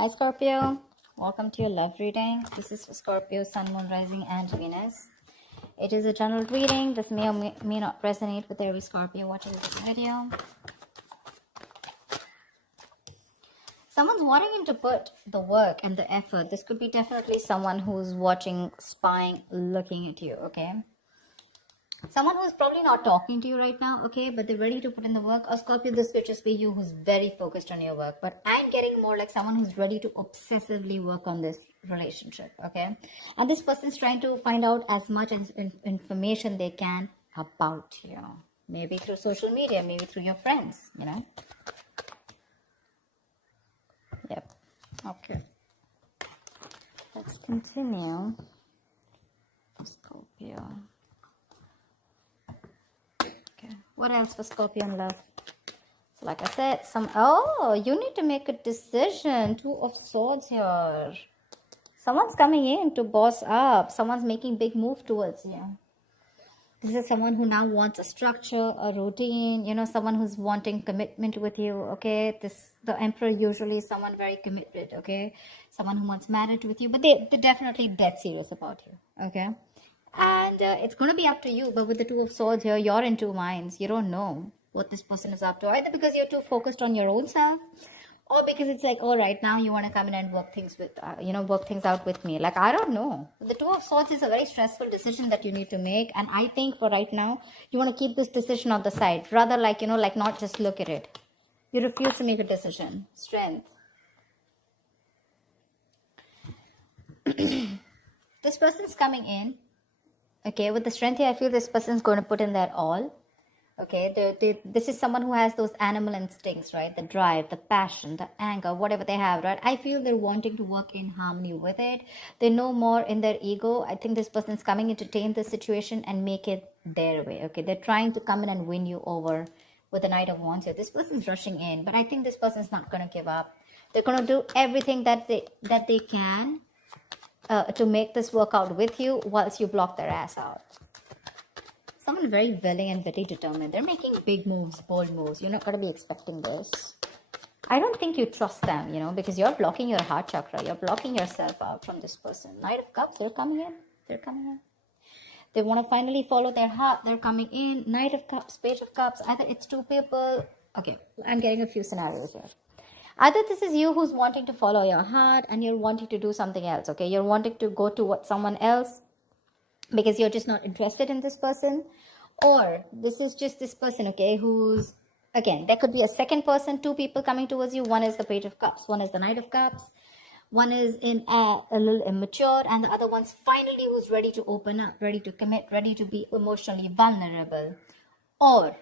Hi Scorpio, welcome to your love reading. This is for Scorpio, Sun, Moon, Rising and Venus. It is a general reading. This may or may not resonate with every Scorpio watching this video. Someone's wanting him to put the work and the effort. This could be definitely someone who's watching, spying, looking at you, okay? Someone who's probably not talking to you right now, okay, but they're ready to put in the work. Or Scorpio, this could just be you who's very focused on your work. But I'm getting more like someone who's ready to obsessively work on this relationship, okay? And this person's trying to find out as much information they can about you. Maybe through social media, maybe through your friends, you know? Yep. Okay. Let's continue. Scorpio. What else for Scorpio in love? So like I said, you need to make a decision. Two of Swords here. Someone's coming in to boss up. Someone's making big move towards you. This is someone who now wants a structure, a routine, you know, someone who's wanting commitment with you, okay? The Emperor usually is someone very committed, okay? Someone who wants marriage with you, but they're definitely dead serious about you, okay? And it's going to be up to you. But with the Two of Swords here, you're in two minds. You don't know what this person is up to. Either because you're too focused on your own self, or because it's like, oh, right now you want to come in and work things with, work things out with me. Like, I don't know. The Two of Swords is a very stressful decision that you need to make. And I think for right now, you want to keep this decision on the side. Rather like, not just look at it. You refuse to make a decision. Strength. This person's coming in. Okay, with the strength here, I feel this person's going to put in their all. Okay, this is someone who has those animal instincts, right? The drive, the passion, the anger, whatever they have, right? I feel they're wanting to work in harmony with it. They know more in their ego. I think this person's coming in to tame the situation and make it their way. Okay, they're trying to come in and win you over with the Knight of Wands here. This person's rushing in, but I think this person's not going to give up. They're going to do everything that they can to make this work out with you whilst you block their ass out. Someone very willing and very determined. They're making big moves, bold moves. You're not going to be expecting this. I don't think you trust them, because you're blocking your heart chakra. You're blocking yourself out from this person. Knight of Cups, they're coming in. They're coming in. They want to finally follow their heart. They're coming in. Knight of Cups, Page of Cups. Either it's two people. Okay, I'm getting a few scenarios here. Either this is you who's wanting to follow your heart and you're wanting to do something else, okay? You're wanting to go to someone else because you're just not interested in this person. Or this is just this person, okay, who's, again, there could be a second person, two people coming towards you. One is the Page of Cups, one is the Knight of Cups. One is a little immature and the other one's finally who's ready to open up, ready to commit, ready to be emotionally vulnerable. Or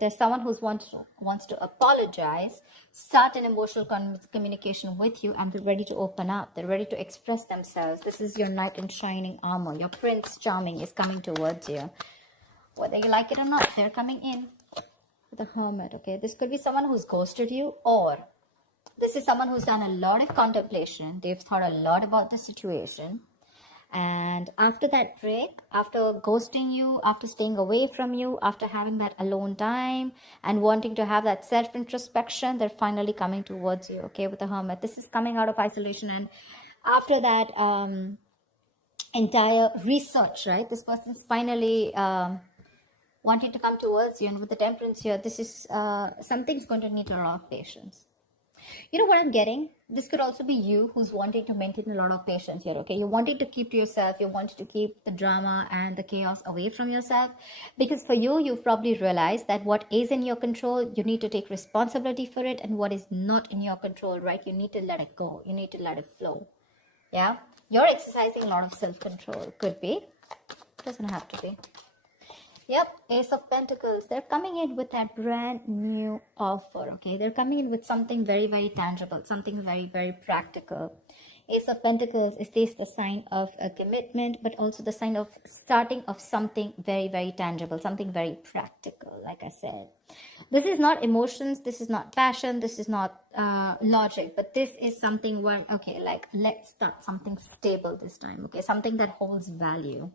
there's someone who wants to apologize, start an emotional communication with you, and they're ready to open up. They're ready to express themselves. This is your knight in shining armor. Your Prince Charming is coming towards you. Whether you like it or not, they're coming in with the Hermit, okay? This could be someone who's ghosted you, or this is someone who's done a lot of contemplation. They've thought a lot about the situation. And after that break, after ghosting you, after staying away from you, after having that alone time and wanting to have that self-introspection, they're finally coming towards you, okay, with the Hermit. This is coming out of isolation. And after that entire research, right, this person's finally wanting to come towards you. And with the Temperance here, this is something's going to need a lot of patience. You know what I'm getting? This could also be you who's wanting to maintain a lot of patience here, okay? You're wanting to keep to yourself. You're wanting to keep the drama and the chaos away from yourself. Because for you, you've probably realized that what is in your control, you need to take responsibility for it. And what is not in your control, right? You need to let it go. You need to let it flow. Yeah? You're exercising a lot of self-control. Could be. Doesn't have to be. Yep, Ace of Pentacles. They're coming in with that brand new offer, okay? They're coming in with something very, very tangible, something very, very practical. Ace of Pentacles is this the sign of a commitment, but also the sign of starting of something very, very tangible, something very practical, like I said. This is not emotions, this is not passion, this is not logic, but this is something where, okay, like let's start something stable this time, okay? Something that holds value.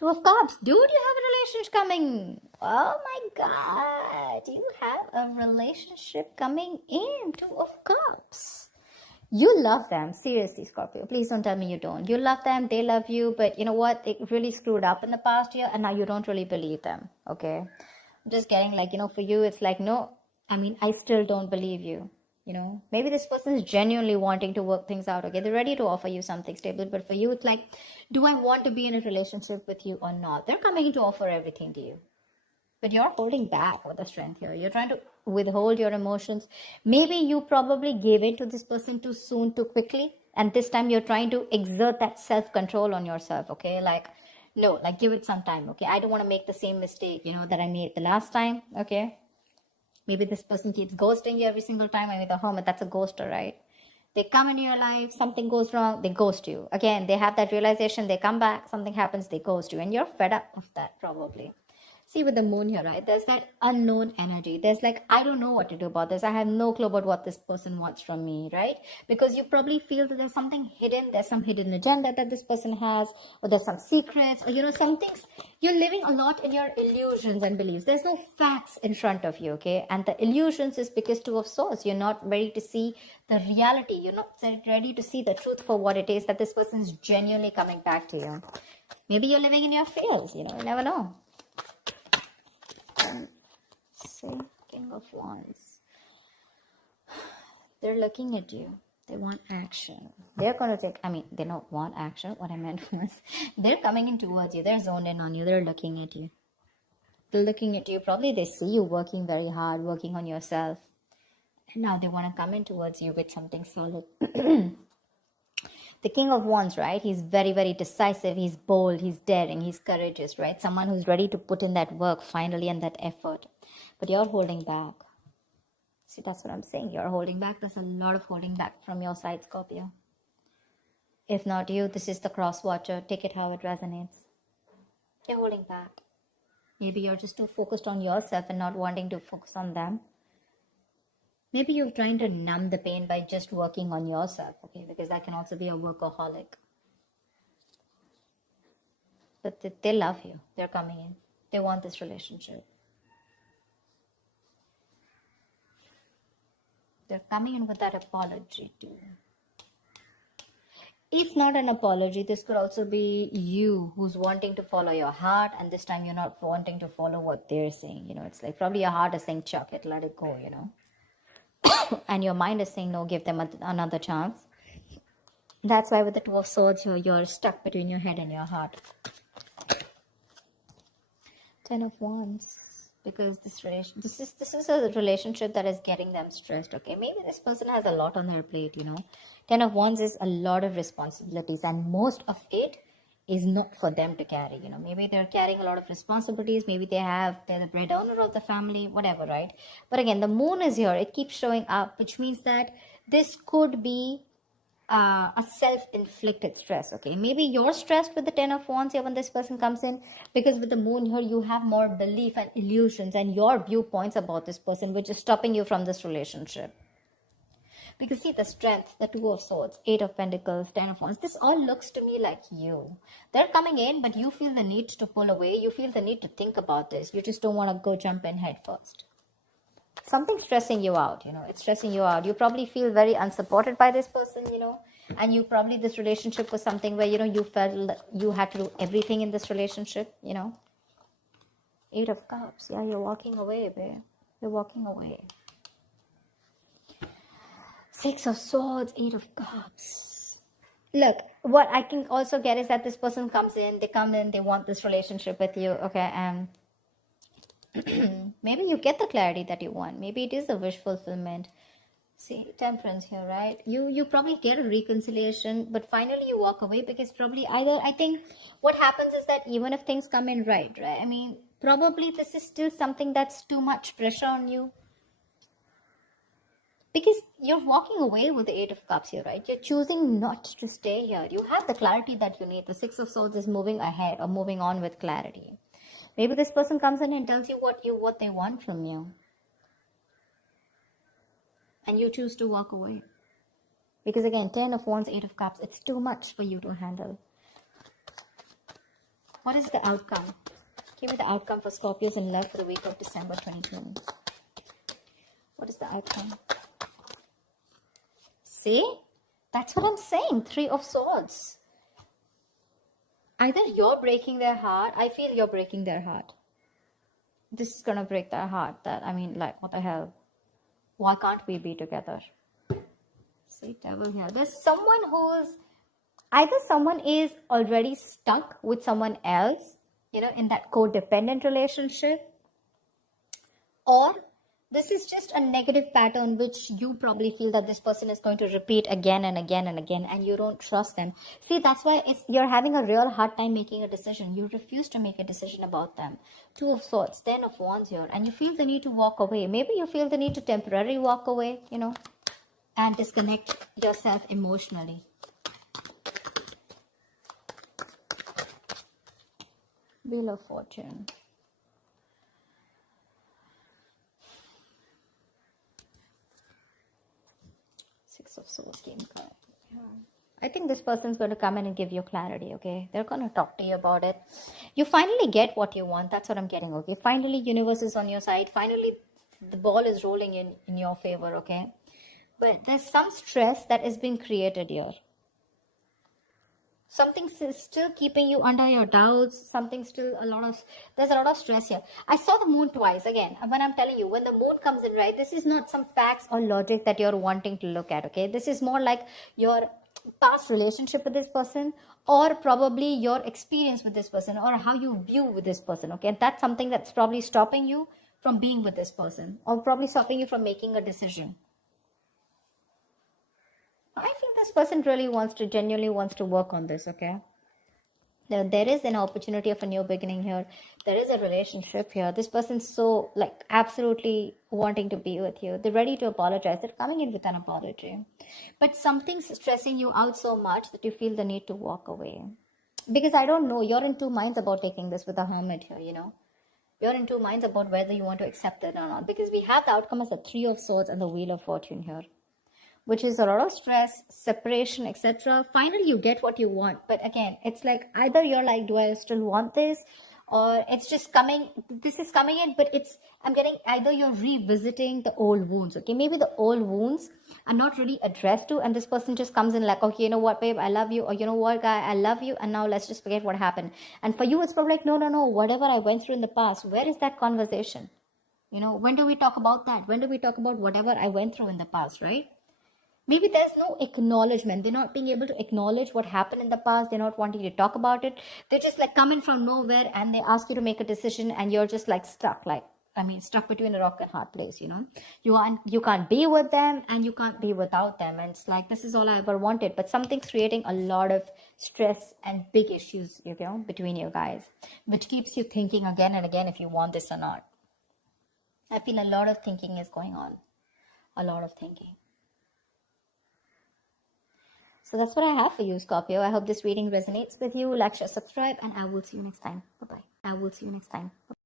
Two of Cups. Dude, you have a relationship coming. Oh my God. You have a relationship coming in. Two of Cups. You love them. Seriously, Scorpio. Please don't tell me you don't. You love them. They love you. But you know what? They really screwed up in the past year. And now you don't really believe them. Okay. I'm just getting like, for you, it's like, no. I mean, I still don't believe you. Maybe this person is genuinely wanting to work things out. Okay, they're ready to offer you something stable, but for you, it's like, do I want to be in a relationship with you or not? They're coming to offer everything to you, but you're holding back with the strength here. You're trying to withhold your emotions. Maybe you probably gave in to this person too soon, too quickly, and this time you're trying to exert that self-control on yourself. Okay, like, no, like, give it some time. Okay, I don't want to make the same mistake, that I made the last time. Okay. Maybe this person keeps ghosting you every single time. I mean, the hermit, that's a ghoster, right? They come into your life, something goes wrong, they ghost you. Again, they have that realization, they come back, something happens, they ghost you. And you're fed up of that, probably. See, with the moon here, right? There's that unknown energy. There's like, I don't know what to do about this. I have no clue about what this person wants from me, right? Because you probably feel that there's something hidden. There's some hidden agenda that this person has, or there's some secrets, or, some things. You're living a lot in your illusions and beliefs. There's no facts in front of you, okay? And the illusions is because Two of Swords. You're not ready to see the reality. You're not ready to see the truth for what it is, that this person is genuinely coming back to you. Maybe you're living in your fears, you never know. See, King of Wands. They're looking at you. They want action. They're going to they don't want action. What I meant was, they're coming in towards you. They're zoned in on you. They're looking at you. They're looking at you. Probably they see you working very hard, working on yourself. And now they want to come in towards you with something solid. The King of Wands, right? He's very, very decisive. He's bold. He's daring. He's courageous, right? Someone who's ready to put in that work finally and that effort. But you're holding back. See, that's what I'm saying. You're holding back. There's a lot of holding back from your side, Scorpio. If not you, this is the cross watcher. Take it how it resonates. You're holding back. Maybe you're just too focused on yourself and not wanting to focus on them. Maybe you're trying to numb the pain by just working on yourself, okay? Because that can also be a workaholic. But they love you. They're coming in. They want this relationship. They're coming in with that apology too. If not an apology, this could also be you who's wanting to follow your heart, and this time you're not wanting to follow what they're saying. It's like probably your heart is saying, chuck it, let it go, and your mind is saying, no, give them another chance. That's why with the Two of Swords, you're stuck between your head and your heart. Ten of Wands. Because this is a relationship that is getting them stressed, okay? Maybe this person has a lot on their plate, Ten of Wands is a lot of responsibilities, and most of it is not for them to carry, Maybe they're carrying a lot of responsibilities. Maybe they're the breadwinner of the family, whatever, right? But again, the moon is here. It keeps showing up, which means that this could be a self-inflicted stress, okay? Maybe you're stressed with the Ten of Wands here when this person comes in, because with the moon here, you have more belief and illusions and your viewpoints about this person, which is stopping you from this relationship. Because see, the strength, the Two of Swords, Eight of Pentacles, Ten of Wands, this all looks to me like you. They're coming in, but you feel the need to pull away. You feel the need to think about this. You just don't want to go jump in head first. Something's stressing you out, it's stressing you out. You probably feel very unsupported by this person, and you probably, this relationship was something where, you felt you had to do everything in this relationship, Eight of Cups. Yeah, you're walking away, babe. You're walking away. Six of Swords, Eight of Cups. Look, what I can also get is that this person comes in, they want this relationship with you, okay, and maybe you get the clarity that you want. Maybe it is a wish fulfillment. See, Temperance here, right? You probably get a reconciliation, but finally you walk away, because probably I think what happens is that even if things come in right? I mean, probably this is still something that's too much pressure on you. Because you're walking away with the Eight of Cups here, right? You're choosing not to stay here. You have the clarity that you need. The Six of Swords is moving ahead or moving on with clarity. Maybe this person comes in and tells you what they want from you. And you choose to walk away. Because again, Ten of Wands, Eight of Cups, it's too much for you to handle. What is the outcome? Give me the outcome for Scorpios in love for the week of December 2020. What is the outcome? See? That's what I'm saying. 3 of Swords. Either you're breaking their heart. I feel you're breaking their heart. This is going to break their heart. What the hell? Why can't we be together? See, devil here. There's someone who's... Either someone is already stuck with someone else, in that codependent relationship. Or this is just a negative pattern which you probably feel that this person is going to repeat again and again and again, and you don't trust them. See, that's why you're having a real hard time making a decision. You refuse to make a decision about them. 2 of Swords, 10 of Wands here, and you feel the need to walk away. Maybe you feel the need to temporarily walk away, and disconnect yourself emotionally. Wheel of Fortune. Of Swords came card. Yeah. I think this person's going to come in and give you clarity, okay? They're going to talk to you about it. You finally get what you want. That's what I'm getting, okay? Finally, universe is on your side. Finally, the ball is rolling in your favor, okay? But there's some stress that is being created here. Something's still keeping you under your doubts. There's a lot of stress here. I saw the moon twice again. When I'm telling you, when the moon comes in, right, this is not some facts or logic that you're wanting to look at, okay? This is more like your past relationship with this person, or probably your experience with this person, or how you view with this person, okay? That's something that's probably stopping you from being with this person, or probably stopping you from making a decision. I think this person really genuinely wants to work on this, okay? There is an opportunity of a new beginning here. There is a relationship here. This person's so, absolutely wanting to be with you. They're ready to apologize. They're coming in with an apology. But something's stressing you out so much that you feel the need to walk away. Because I don't know, you're in 2 minds about taking this with the Hermit here, You're in 2 minds about whether you want to accept it or not. Because we have the outcome as the 3 of Swords and the Wheel of Fortune here, which is a lot of stress, separation, etc. Finally, you get what you want. But again, it's like either you're like, do I still want this? Or it's just coming, this is coming in, but I'm getting either you're revisiting the old wounds, okay? Maybe the old wounds are not really addressed to, and this person just comes in like, okay, you know what, babe, I love you. Or you know what, guy, I love you. And now let's just forget what happened. And for you, it's probably like, no, whatever I went through in the past, where is that conversation? When do we talk about that? When do we talk about whatever I went through in the past, right? Maybe there's no acknowledgement. They're not being able to acknowledge what happened in the past. They're not wanting to talk about it. They're just come in from nowhere, and they ask you to make a decision, and you're just stuck. Stuck between a rock and hard place, You can't be with them, and you can't be without them. And it's like, this is all I ever wanted. But something's creating a lot of stress and big issues, between you guys, which keeps you thinking again and again if you want this or not. I feel a lot of thinking is going on. A lot of thinking. So that's what I have for you, Scorpio. I hope this reading resonates with you. Like, share, subscribe, and I will see you next time. Bye-bye.